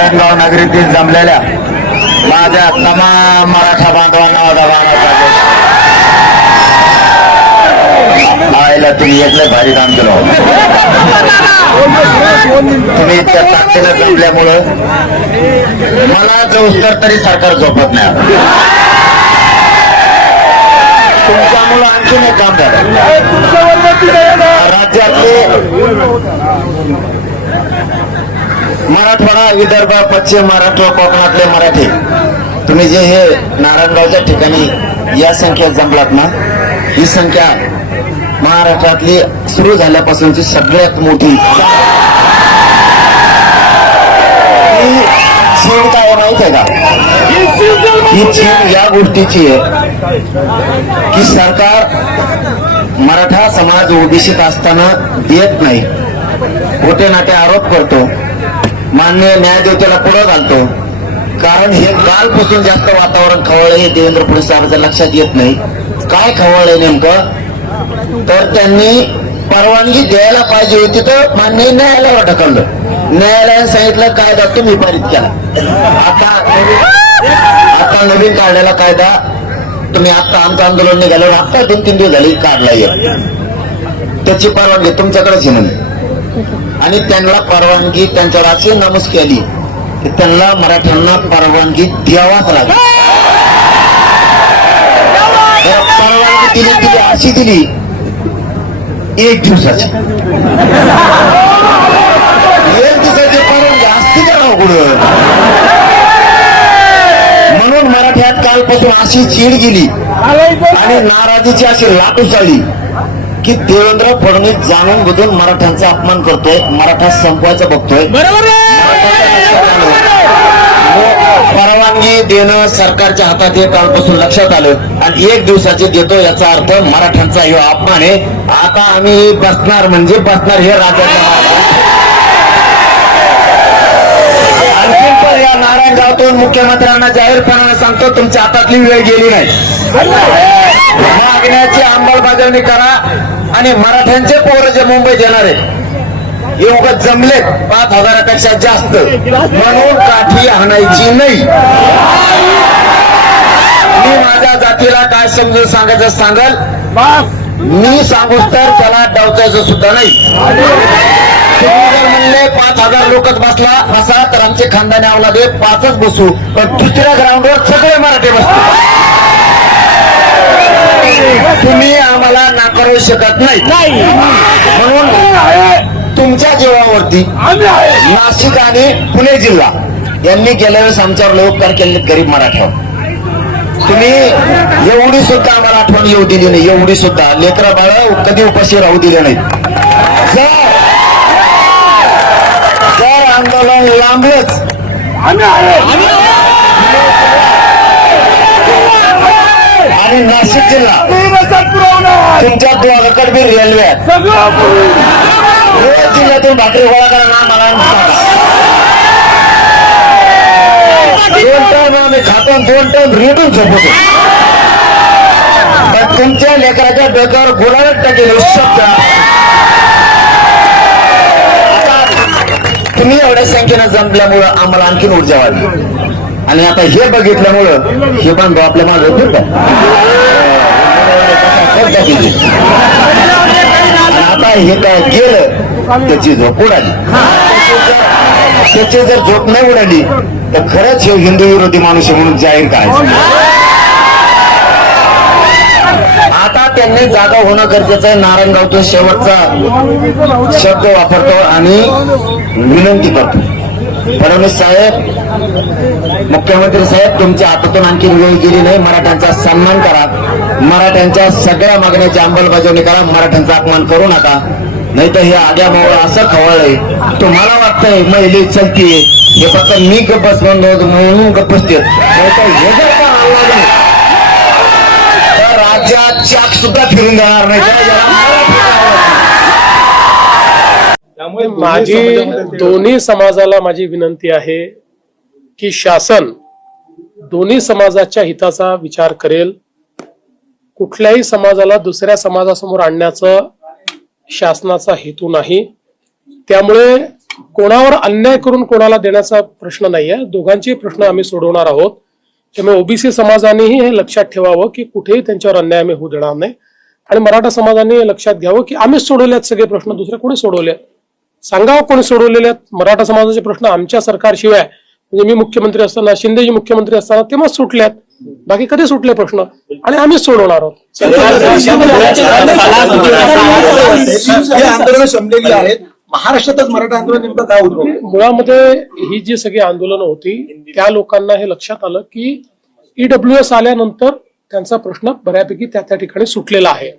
एकत्रित जमलेल्या माझ्या तमाम मराठा बांधवांना माझा आईला तुम्ही एकलं भारी काम केलं तुम्ही त्या ताकदीला जमल्यामुळं मला जो उत्तर तरी सरकार झोपत नाही. तुमच्यामुळं आणखीन एक काम झालं. राज्यातले मराठवाडा विदर्भ पश्चिम महाराष्ट्र कोकणातले मराठी. तुम्ही जे हे नारायणगावच्या ठिकाणी या संख्या जमलात ना ही संख्या महाराष्ट्रातली सुरू झाल्यापासूनची सगळ्यात मोठी. ही चीन काय आहे आहे का? ही चीन या गोष्टीची आहे की सरकार मराठा समाज ओबीसीत असताना देत नाही. खोटे नाटे आरोप करतो. मान्य न्यायदेवतेला पुढं घालतो. कारण हे कालपासून जास्त वातावरण खवळलं हे देवेंद्र फडणवीस साहेबांच्या लक्षात येत नाही. काय खवळलंय नेमकं? तर त्यांनी परवानगी द्यायला पाहिजे होती तर मान्य न्यायालयावर ढकललं. न्यायालयाने सांगितलं कायदा तुम्ही पारित केला आता आता नवीन काढलेला कायदा तुम्ही आता आमचं आंदोलन निघाल्यावर आता दोन तीन दिवस झाले काढला त्याची परवानगी तुमच्याकडेच आहे म्हणे. आणि त्यांना परवानगी त्यांच्या अशी नमस केली. की त्यांना मराठ्यांना परवानगी द्यावाच लागली. परवानगी दिली दिली अशी दिली. एक दिवसाची. एक दिवसाची परवानगी असती का कुठं? म्हणून मराठ्यात कालपासून अशी चीड गेली. आणि नाराजीची अशी लाट उसळली की देवेंद्र फडणवीस जाणून बुजून मराठ्यांचा अपमान करतोय मराठा संपवायचा बघतोय. परवानगी देणं सरकारच्या हातात हे कालपासून लक्षात आलं आणि एक दिवसाची देतो याचा अर्थ मराठ्यांचा हे अपमान आहे. आता आम्ही बसणार म्हणजे बसणार हे राज्याच्या या नारायणगावतून मुख्यमंत्र्यांना जाहीरपणाने सांगतो तुमच्या हातातली वेळ गेली नाही. मागण्याची अंमलबजावणी करा. आणि मराठ्यांचे पोरं जे मुंबईत येणार आहेत एवढं जमलेत पाच हजारापेक्षा जास्त. म्हणून काठी आणायची नाही. मी माझ्या जातीला काय समजून सांगायचं सांगाल? मी सांगूच तर त्याला डावचायचं सुद्धा नाही. तुम्ही जर म्हणले पाच हजार लोकच बसला असा तर आमचे खानदानी अवलादे पाचच बसू. पण दुसऱ्या ग्राउंडवर सगळे मराठी बसतो तुम्ही आम्हाला नाकारू शकत नाही. म्हणून तुमच्या जीवावरती नाशिक आणि पुणे जिल्हा यांनी गेल्या वेळेस आमच्यावर लय उपकार केले गरीब मराठ्यावर तुम्ही एवढी सुद्धा आम्हाला आठवण येऊ दिली नाही. एवढी सुद्धा. लेकरा बाळ कधी उपाशी राहू दिले नाही जर जर आंदोलन लांबलंच आणि नाशिक जिल्हा. तुमच्या दोघाकडे बी रेल्वे आहेत जिल्ह्यातून भाकरी गोळा करा ना मला दोन टन आम्ही खातो दोन टन रेटून झोपतो. पण तुमच्या लेकराच्या डोक्यावर गोळावट टाकेल शब्द तुम्ही एवढ्या संख्येनं जमल्यामुळं आम्हाला आणखीन ऊर्जा वाढली. आणि आता हे बघितल्यामुळं हे बांधव आपल्या माझं फिरतात. आता हे काय गेलं त्याची झोप उडाली. त्याची जर झोप नाही उडाली तर खरंच हे हिंदू विरोधी माणूस आहे म्हणून जाहीर काय आता त्यांनी जागा होणं गरजेचं आहे. नारायणगावतून शेवटचा शब्द वापरतो आणि विनंती करतो. फडणवीस साहेब मुख्यमंत्री साहेब तुमच्या हातातून आणखी वेळ गेली नाही. मराठ्यांचा सन्मान करा. मराठ्यांच्या सगळ्या मागण्याची अंमलबजावणी करा. मराठ्यांचा अपमान करू नका. नाही तर हे आग्या मावळ असं खवळलंय. तुम्हाला वाटतंय महिली चलती हे फक्त मी गप्प बसवून म्हणून गप्प बसते. नाही तर हे जर का तर राज्यात चाक सुद्धा फिरून देणार नाही. त्यामुळे माझी दोन्ही समाजाला माझी विनंती आहे की शासन दोन्ही समाजाच्या हिताचा विचार करेल. कुठल्याही समाजाला दुसऱ्या समाजासमोर आणण्याचं शासनाचा हेतू नाही. त्यामुळे कोणावर अन्याय करून कोणाला देण्याचा प्रश्न नाहीये. दोघांचे प्रश्न आम्ही सोडवणार आहोत. त्यामुळे ओबीसी समाजानेही हे लक्षात ठेवावं की कुठेही त्यांच्यावर अन्याय आम्ही होऊ देणार नाही. आणि मराठा समाजाने लक्षात घ्यावं की आम्हीच सोडवले आहेत सगळे प्रश्न दुसरे कोणी सोडवले आहेत? सांगावं कोणी सोडवलेले आहेत? मराठा समाजाचे प्रश्न आमच्या सरकारशिवाय म्हणजे मी मुख्यमंत्री असताना शिंदेजी मुख्यमंत्री असताना तेव्हाच सुटल्यात बाकी कधी सुटले प्रश्न? आणि आम्हीच सोडवणार आहोत. महाराष्ट्रातच मराठा आंदोलन नेमकं काय होतं मुळामध्ये ही जी सगळी आंदोलनं होती त्या लोकांना हे लक्षात आलं की ईडब्ल्यू एस आल्यानंतर त्यांचा प्रश्न बऱ्यापैकी त्या त्या ठिकाणी सुटलेला आहे.